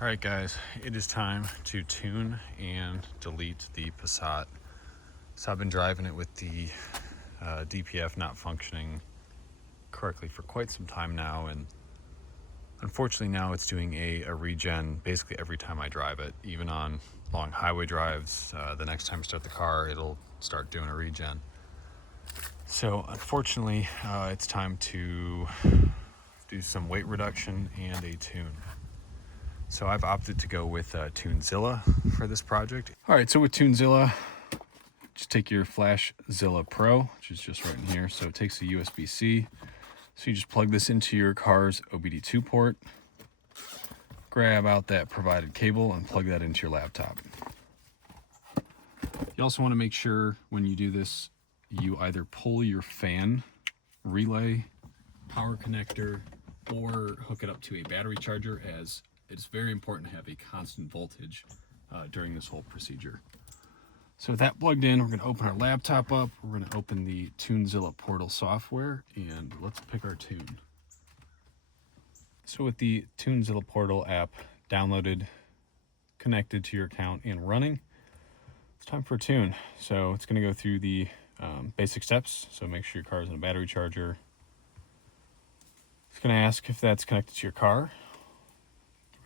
All right, guys, it is time to tune and delete the Passat. So I've been driving it with the DPF not functioning correctly for quite some time now, and unfortunately now it's doing a regen basically every time I drive it. Even on long highway drives, the next time I start the car, it'll start doing a regen. So unfortunately, it's time to do some weight reduction and a tune. So I've opted to go with TuneZilla for this project. All right, so with TuneZilla, just take your FlashZilla Pro, which is just right in here. So it takes a USB-C. So you just plug this into your car's OBD2 port, grab out that provided cable and plug that into your laptop. You also want to make sure when you do this, you either pull your fan relay, power connector, or hook it up to a battery charger, as it's very important to have a constant voltage during this whole procedure. So with that plugged in, we're going to open our laptop up. We're going to open the TuneZilla portal software, and let's pick our tune. So with the TuneZilla portal app downloaded, connected to your account, and running, it's time for a tune. So it's going to go through the basic steps. So make sure your car is in a battery charger. It's going to ask if that's connected to your car.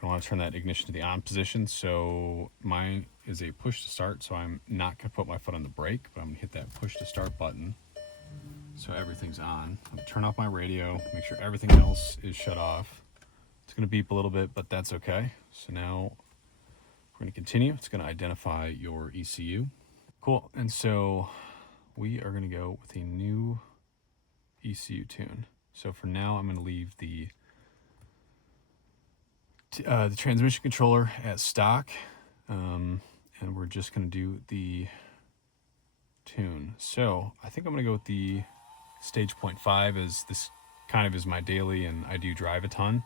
I want to turn that ignition to the on position. So mine is a push to start, so I'm not going to put my foot on the brake, but I'm going to hit that push to start button so everything's on. I'm going to turn off my radio, make sure everything else is shut off. It's going to beep a little bit, but that's okay. So now we're going to continue. It's going to identify your ECU. Cool. And so we are going to go with a new ECU tune. So for now, I'm going to leave the transmission controller at stock, and we're just going to do the tune. So I think I'm going to go with the stage 0.5, as this kind of is my daily and I do drive a ton,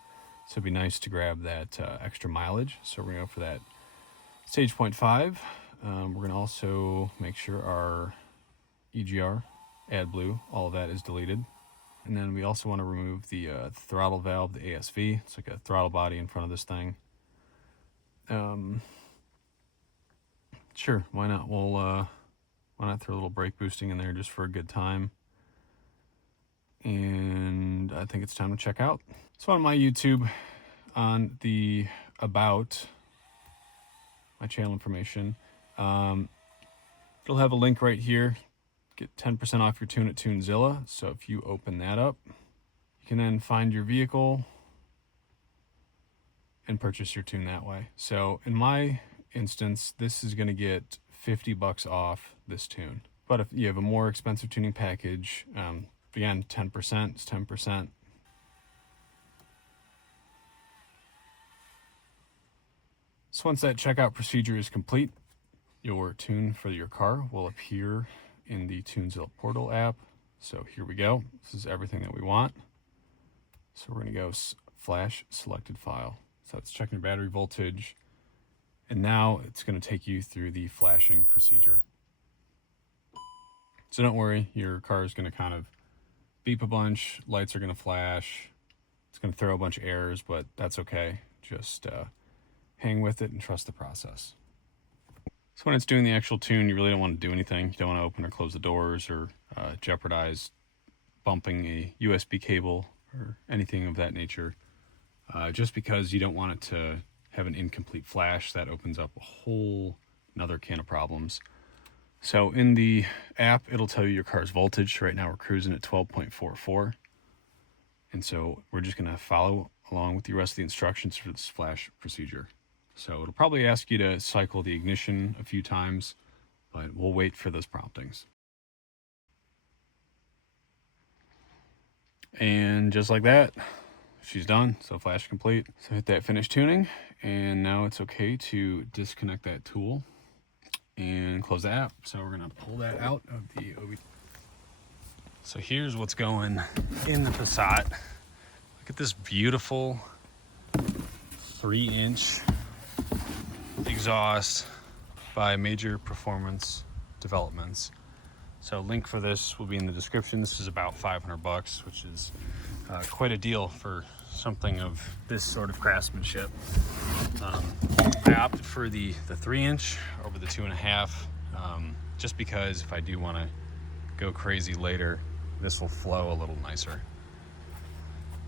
so it'd be nice to grab that extra mileage. So we're going to go for that stage 0.5. We're going to also make sure our EGR, AdBlue, all of that is deleted. And then we also want to remove the throttle valve, the ASV. It's like a throttle body in front of this thing. Sure, why not? We'll why not throw a little brake boosting in there just for a good time. And I think it's time to check out. So on my YouTube, on the About, my channel information, it'll have a link right here. Get 10% off your tune at TuneZilla. So if you open that up, you can then find your vehicle and purchase your tune that way. So in my instance, this is going to get $50 off this tune. But if you have a more expensive tuning package, again, 10% is 10%. So once that checkout procedure is complete, your tune for your car will appear in the TuneZilla portal app. So here we go. This is everything that we want. So we're going to go flash selected file. So it's checking your battery voltage. And now it's going to take you through the flashing procedure. So don't worry, your car is going to kind of beep a bunch. Lights are going to flash. It's going to throw a bunch of errors, but that's okay. Just hang with it and trust the process. So when it's doing the actual tune, you really don't want to do anything. You don't want to open or close the doors or jeopardize bumping a USB cable or anything of that nature, just because you don't want it to have an incomplete flash. That opens up a whole another can of problems. So in the app, it'll tell you your car's voltage. Right now we're cruising at 12.44. And so we're just going to follow along with the rest of the instructions for this flash procedure. So it'll probably ask you to cycle the ignition a few times, but we'll wait for those promptings. And just like that, she's done. So flash complete. So hit that finish tuning, and now it's okay to disconnect that tool and close the app. So we're gonna pull that out of the OB. So here's what's going in the Passat. Look at this beautiful 3-inch exhaust by Major Performance Developments. So link for this will be in the description. This is about $500, which is quite a deal for something of this sort of craftsmanship. I opted for the 3-inch over the 2.5, just because if I do want to go crazy later, this will flow a little nicer.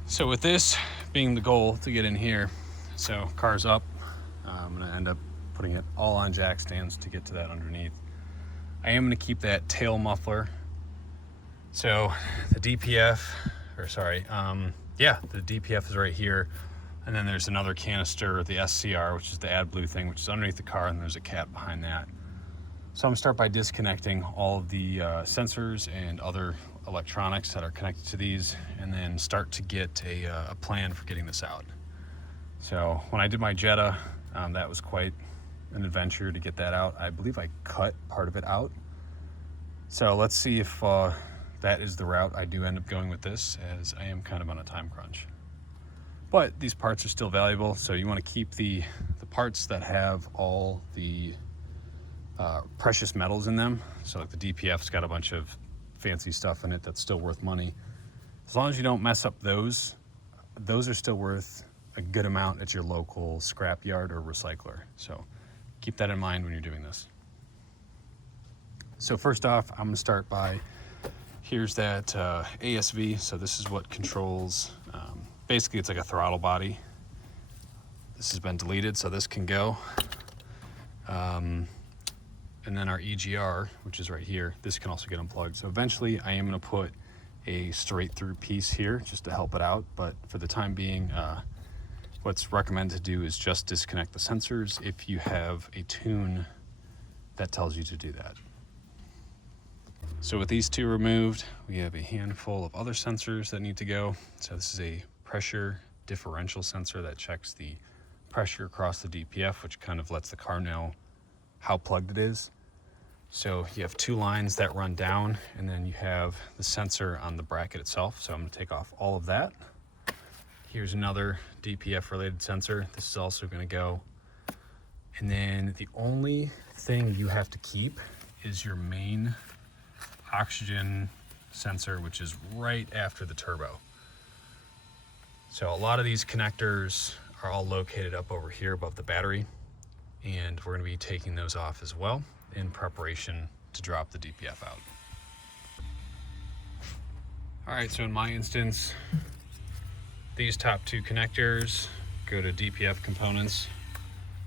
So with this being the goal to get in here, so car's up, I'm going to end up putting it all on jack stands to get to that underneath. I am going to keep that tail muffler. So the DPF, the DPF is right here. And then there's another canister, the SCR, which is the AdBlue thing, which is underneath the car, and there's a cap behind that. So I'm going to start by disconnecting all of the sensors and other electronics that are connected to these, and then start to get a plan for getting this out. So when I did my Jetta, that was quite an adventure to get that out. I believe I cut part of it out. So let's see if that is the route I do end up going with this, as I am kind of on a time crunch. But these parts are still valuable, so you want to keep the parts that have all the precious metals in them. So like the DPF's got a bunch of fancy stuff in it that's still worth money. As long as you don't mess up those are still worth a good amount at your local scrap yard or recycler. So keep that in mind when you're doing this. So first off, I'm going to start by, here's that ASV. So this is what controls, basically it's like a throttle body. This has been deleted, so this can go. And then our EGR, which is right here, this can also get unplugged. So eventually I am going to put a straight through piece here just to help it out. But for the time being, what's recommended to do is just disconnect the sensors if you have a tune that tells you to do that. So with these two removed, we have a handful of other sensors that need to go. So this is a pressure differential sensor that checks the pressure across the DPF, which kind of lets the car know how plugged it is. So you have two lines that run down, and then you have the sensor on the bracket itself. So I'm going to take off all of that. Here's another DPF related sensor. This is also going to go. And then the only thing you have to keep is your main oxygen sensor, which is right after the turbo. So a lot of these connectors are all located up over here above the battery, and we're going to be taking those off as well in preparation to drop the DPF out. All right, so in my instance, these top two connectors go to DPF components.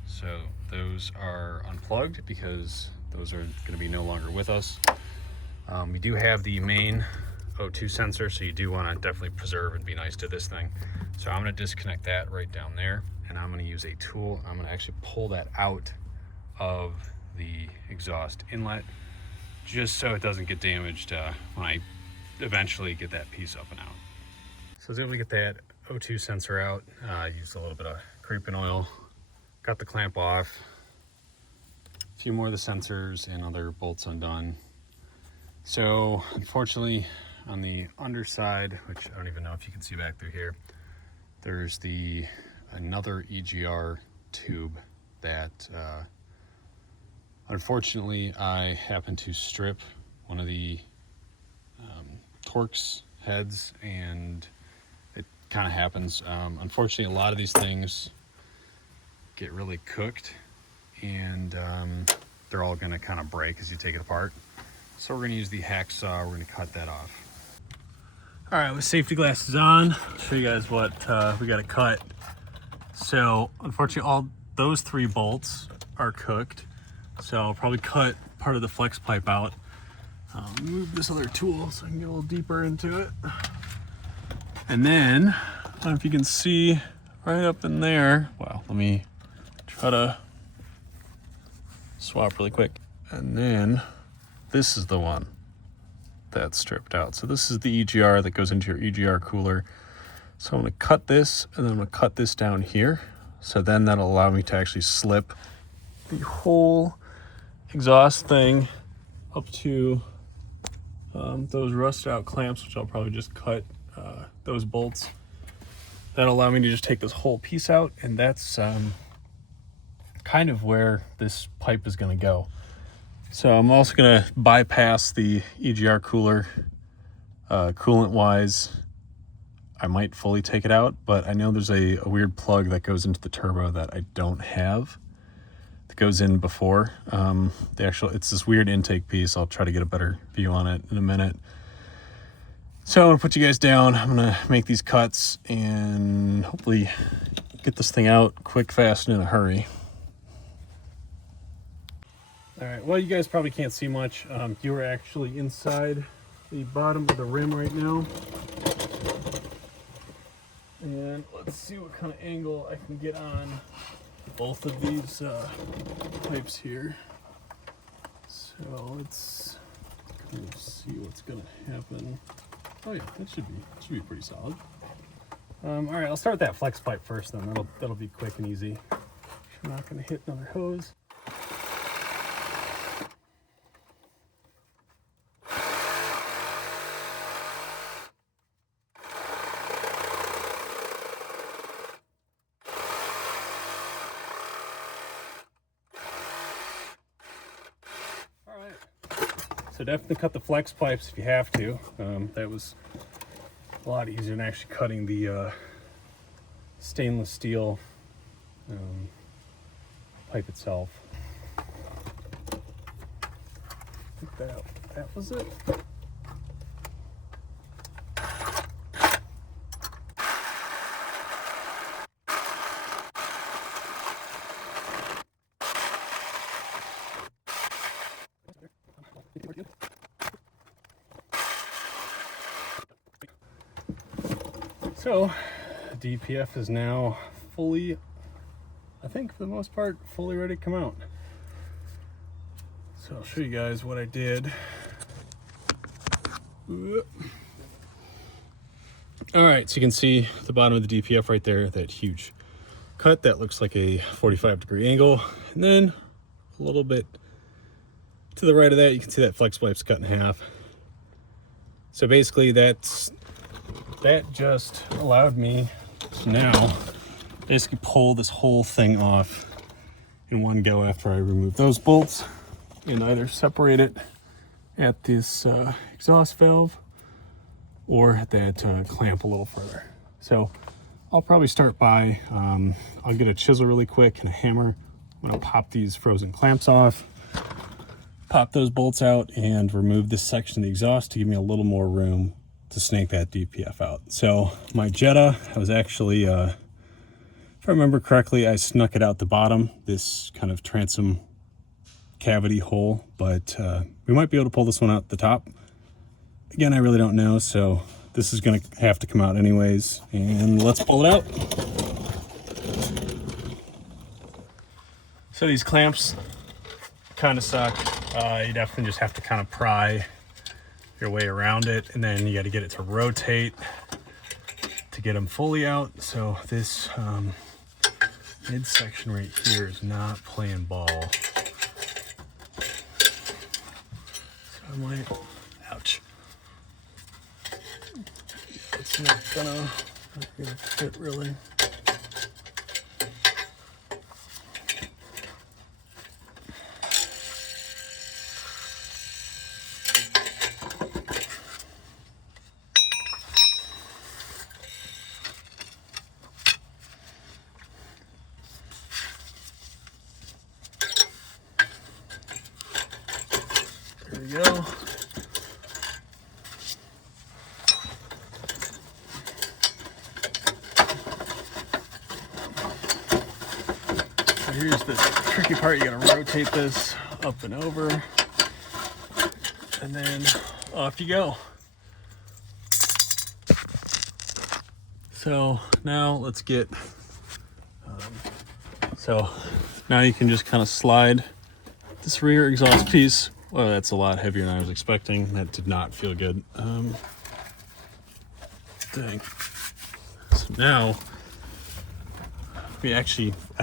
So those are unplugged because those are going to be no longer with us. We do have the main O2 sensor, so you do want to definitely preserve and be nice to this thing. So I'm going to disconnect that right down there, and I'm going to use a tool. I'm going to actually pull that out of the exhaust inlet just so it doesn't get damaged when I eventually get that piece up and out. So I was able to get that O2 sensor out. Used a little bit of creeping oil, got the clamp off, a few more of the sensors and other bolts undone. So unfortunately on the underside, which I don't even know if you can see back through here, there's another EGR tube that unfortunately I happened to strip one of the Torx heads, and it kind of happens. Unfortunately, a lot of these things get really cooked, and they're all going to kind of break as you take it apart. So we're going to use the hacksaw. We're going to cut that off. All right, with safety glasses on, I'll show you guys what we got to cut. So unfortunately, all those 3 bolts are cooked. So I'll probably cut part of the flex pipe out. Move this other tool so I can get a little deeper into it. And then, I don't know if you can see right up in there. Wow, let me try to swap really quick. And then this is the one that's stripped out. So this is the EGR that goes into your EGR cooler. So I'm going to cut this, and then I'm going to cut this down here. So then that'll allow me to actually slip the whole exhaust thing up to those rusted out clamps, which I'll probably just cut those bolts. That'll allow me to just take this whole piece out, and that's kind of where this pipe is going to go. So I'm also going to bypass the EGR cooler coolant wise. I might fully take it out, but I know there's a weird plug that goes into the turbo that I don't have, that goes in before. It's this weird intake piece. I'll try to get a better view on it in a minute. So I'm gonna put you guys down. I'm gonna make these cuts and hopefully get this thing out quick, fast, and in a hurry. All right, well, you guys probably can't see much. You are actually inside the bottom of the rim right now. And let's see what kind of angle I can get on both of these pipes here. So let's kind of see what's gonna happen. Oh yeah, that should be pretty solid. All right, I'll start with that flex pipe first then. That'll be quick and easy. I'm not gonna hit another hose. All right. So definitely cut the flex pipes if you have to. That was a lot easier than actually cutting the stainless steel pipe itself. I think that was it. So, DPF is now fully, I think for the most part, fully ready to come out. So I'll show you guys what I did. All right, so you can see the bottom of the DPF right there, that huge cut that looks like a 45-degree angle. And then a little bit to the right of that, you can see that flex pipe's cut in half. So basically that just allowed me to now basically pull this whole thing off in one go after I remove those bolts and either separate it at this exhaust valve or at that clamp a little further. So I'll probably start by, I'll get a chisel really quick and a hammer. I'm gonna pop these frozen clamps off, pop those bolts out, and remove this section of the exhaust to give me a little more room to snake that DPF out. So my Jetta, I was actually, if I remember correctly, I snuck it out the bottom, this kind of transom cavity hole, but we might be able to pull this one out the top. Again, I really don't know, so this is gonna have to come out anyways, and let's pull it out. So these clamps kind of suck. You definitely just have to kind of pry your way around it, and then you got to get it to rotate to get them fully out. So this midsection right here is not playing ball. So I might, ouch. It's not gonna fit really. There we go. So here's the tricky part. You gotta rotate this up and over, and then off you go. So now let's get, so now you can just kind of slide this rear exhaust piece. Well, that's a lot heavier than I was expecting. That did not feel good. Dang. So now, I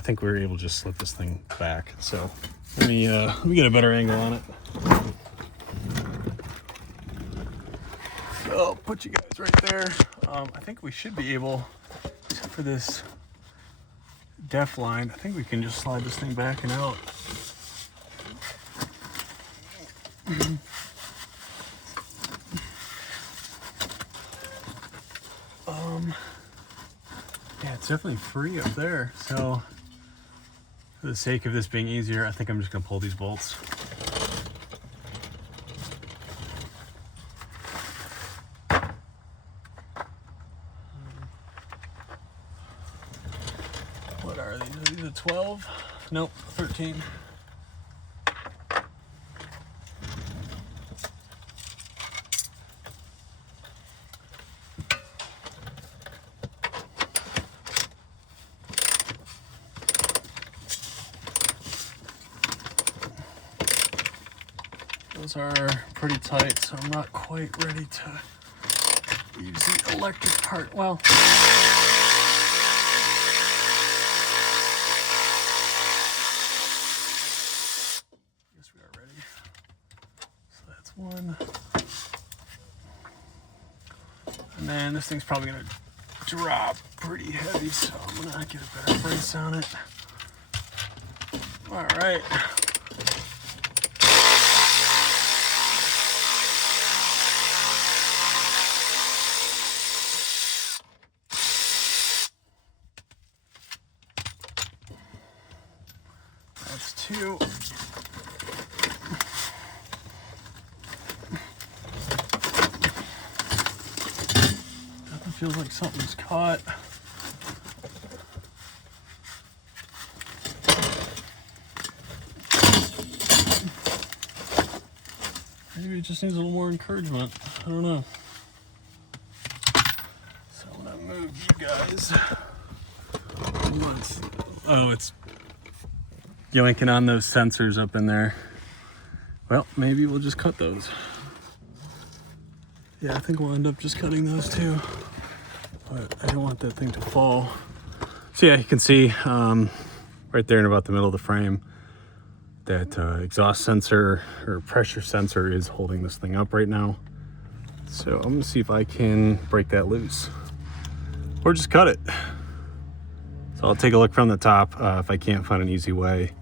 think we were able to just slip this thing back. So let me get a better angle on it. So I'll put you guys right there. I think we should be able, except for this def line, I think we can just slide this thing back and out. it's definitely free up there. So for the sake of this being easier, I think I'm just gonna pull these bolts. What are these? Are these a 12? Nope, 13. Those are pretty tight, so I'm not quite ready to use the electric part. Well, guess we are ready. So that's one. And then this thing's probably gonna drop pretty heavy, so I'm gonna get a better brace on it. All right. That's two. Definitely feels like something's caught. Maybe it just needs a little more encouragement. I don't know. So I'm gonna move you guys. Oh, it's yoinking on those sensors up in there. Well, maybe we'll just cut those. Yeah, I think we'll end up just cutting those too. But I don't want that thing to fall. So yeah, you can see right there in about the middle of the frame, that exhaust sensor or pressure sensor is holding this thing up right now. So I'm gonna see if I can break that loose or just cut it. So I'll take a look from the top. If I can't find an easy way,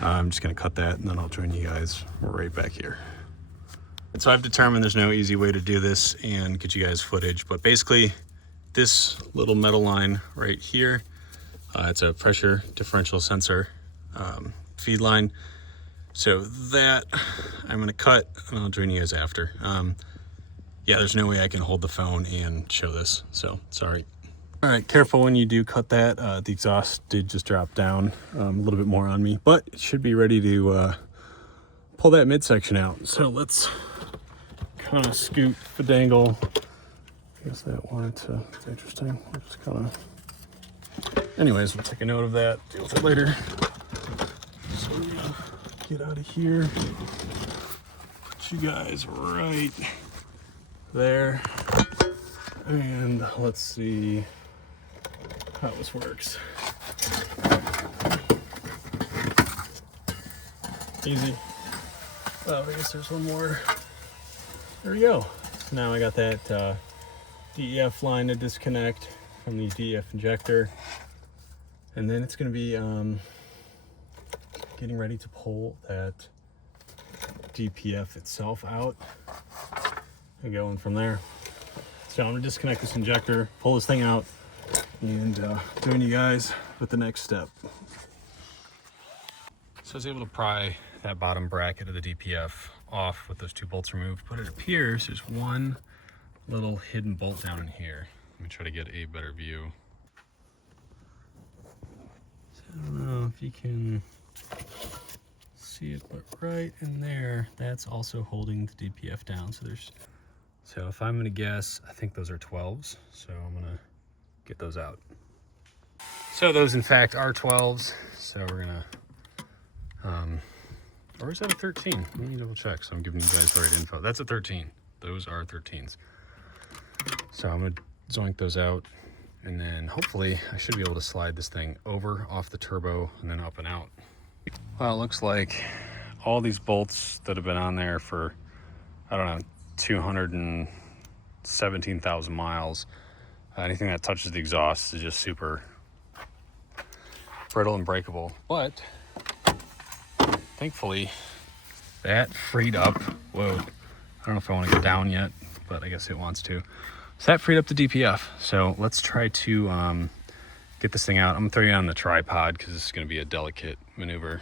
I'm just gonna cut that and then I'll join you guys right back here. And so I've determined there's no easy way to do this and get you guys footage, but basically this little metal line right here, it's a pressure differential sensor feed line. So that I'm gonna cut and I'll join you guys after. Yeah, there's no way I can hold the phone and show this, so sorry. All right, careful when you do cut that. The exhaust did just drop down a little bit more on me, but it should be ready to pull that midsection out. So let's kind of scoot the dangle. I guess that wanted to, it's interesting. We'll just kind of, anyways, we'll take a note of that, deal with it later. So we're gonna get out of here. Put you guys right there. And let's see how this works. Easy. Oh, I guess there's one more. There we go. So now I got that DEF line to disconnect from the DEF injector. And then it's gonna be getting ready to pull that DPF itself out and going from there. So I'm gonna disconnect this injector, pull this thing out, and join you guys with the next step. So I was able to pry that bottom bracket of the DPF off with those two bolts removed, but it appears there's one little hidden bolt down in here. Let me try to get a better view. So I don't know if you can see it, but right in there, that's also holding the DPF down. So if I'm gonna guess, I think those are 12s. So I'm gonna get those out. So those in fact are 12s. So we're gonna, or is that a 13? Let me double check. So I'm giving you guys the right info. That's a 13. Those are 13s. So I'm gonna zoink those out, and then hopefully I should be able to slide this thing over off the turbo and then up and out. Well, it looks like all these bolts that have been on there for, I don't know, 217,000 miles. Anything that touches the exhaust is just super brittle and breakable. But thankfully that freed up. Whoa, I don't know if I want to get down yet, but I guess it wants to. So that freed up the DPF. So let's try to get this thing out. I'm gonna throw you on the tripod because this is gonna be a delicate maneuver.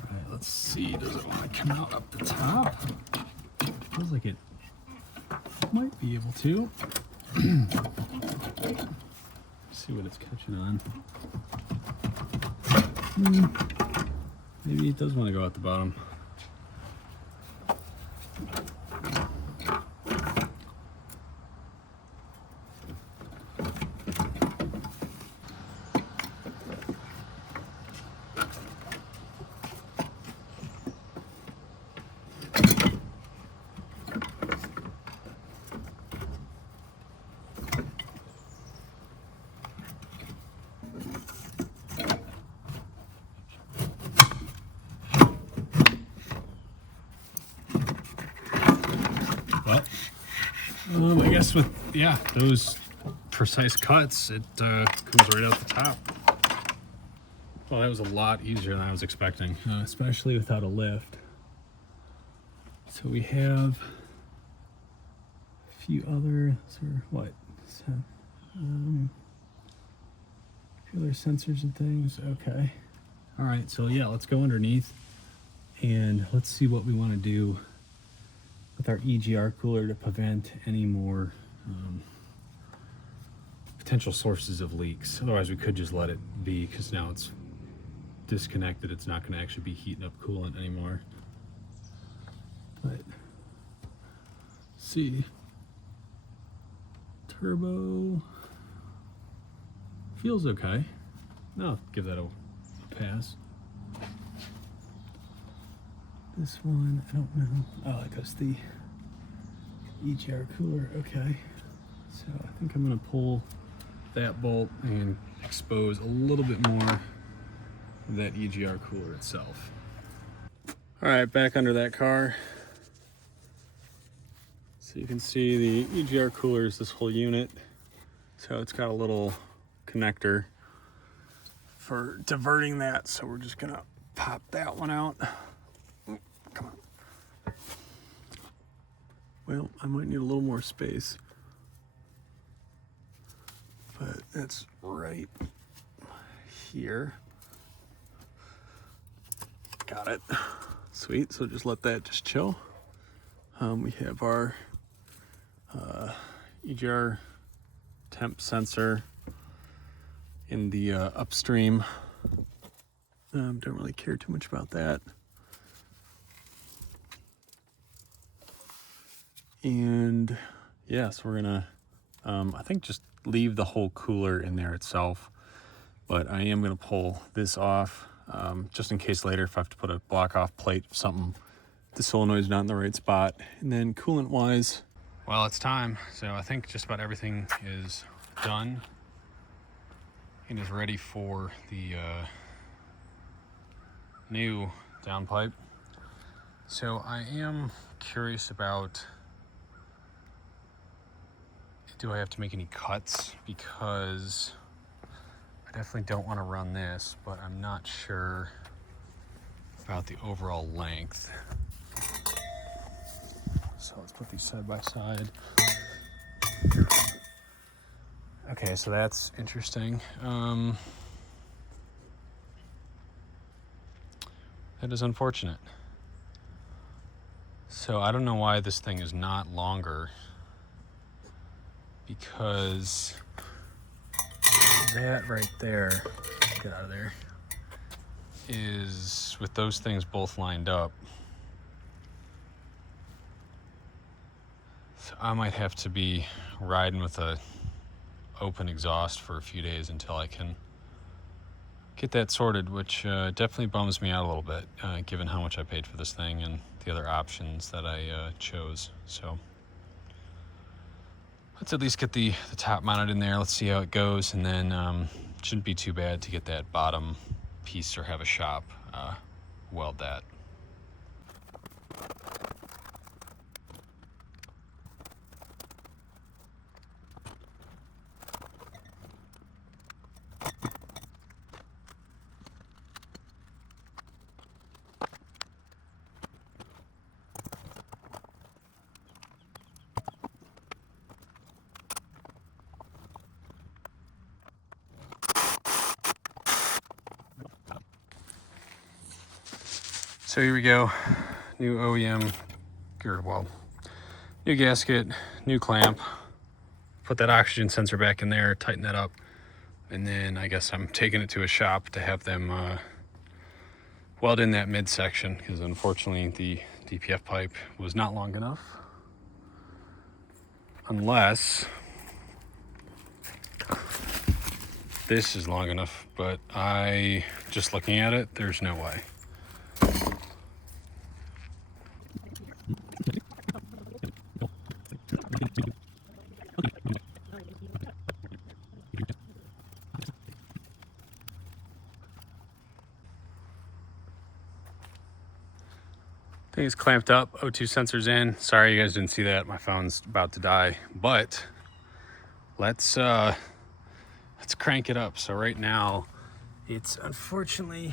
All right, let's see. Does it want to come out up the top? Feels like it might be able to. See what it's catching on. Maybe it does want to go out the bottom. Well, I guess with, yeah, those precise cuts, it comes right out the top. Well, that was a lot easier than I was expecting, especially without a lift. So we have a few other, what? So, a few other sensors and things. Okay. All right, so yeah, let's go underneath and let's see what we want to do with our EGR cooler to prevent any more potential sources of leaks. Otherwise we could just let it be, because now it's disconnected. It's not going to actually be heating up coolant anymore. But see, turbo feels okay. No, give that a pass. This one, I don't know. Oh, it goes the EGR cooler. Okay. So I think I'm gonna pull that bolt and expose a little bit more of that EGR cooler itself. All right, back under that car. So you can see the EGR cooler is this whole unit. So it's got a little connector for diverting that. So we're just gonna pop that one out. Come on. Well, I might need a little more space, but that's right here. Got it. Sweet. So just let that just chill. We have our EGR temp sensor in the upstream. Don't really care too much about that. And yeah, so we're gonna, I think just leave the whole cooler in there itself, but I am gonna pull this off, just in case later if I have to put a block off plate, something, the solenoid's not in the right spot. And then coolant wise, well, it's time. So I think just about everything is done and is ready for the new downpipe. So I am curious about, do I have to make any cuts? Because I definitely don't want to run this, but I'm not sure about the overall length. So let's put these side by side. Okay, so that's interesting. That is unfortunate. So I don't know why this thing is not longer, because that right there, get out of there, is with those things both lined up. So I might have to be riding with a open exhaust for a few days until I can get that sorted, which definitely bums me out a little bit, given how much I paid for this thing and the other options that I chose. So let's at least get the top mounted in there. Let's see how it goes, and then it shouldn't be too bad to get that bottom piece or have a shop weld that. So here we go, new OEM gear, well, new gasket, new clamp, put that oxygen sensor back in there, tighten that up, and then I guess I'm taking it to a shop to have them weld in that midsection, because unfortunately the DPF pipe was not long enough, unless this is long enough, but just looking at it, there's no way. Thing is clamped up, O2 sensors in. Sorry you guys didn't see that, my phone's about to die, but let's crank it up. So right now it's unfortunately,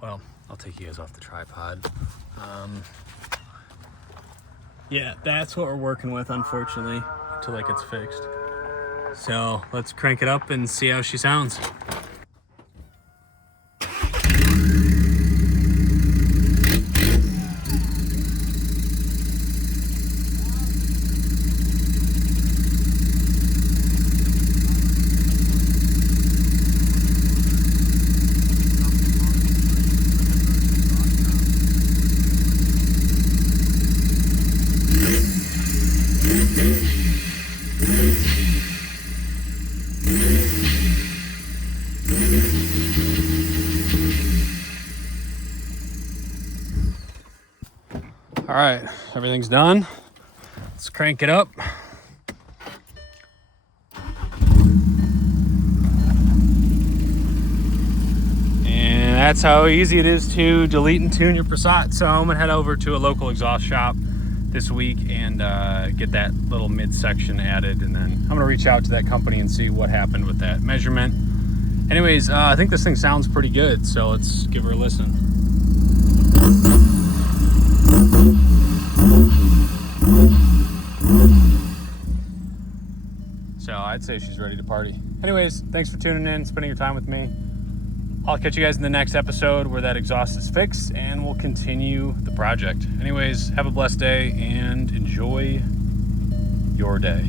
well, I'll take you guys off the tripod. Yeah, that's what we're working with, unfortunately, until that gets fixed. So let's crank it up and see how she sounds. All right, everything's done. Let's crank it up. And that's how easy it is to delete and tune your Passat. So I'm gonna head over to a local exhaust shop this week and get that little midsection added. And then I'm gonna reach out to that company and see what happened with that measurement. Anyways, I think this thing sounds pretty good. So let's give her a listen. So I'd say she's ready to party. Anyways, thanks for tuning in, spending your time with me. I'll catch you guys in the next episode where that exhaust is fixed and we'll continue the project. Anyways, have a blessed day and enjoy your day.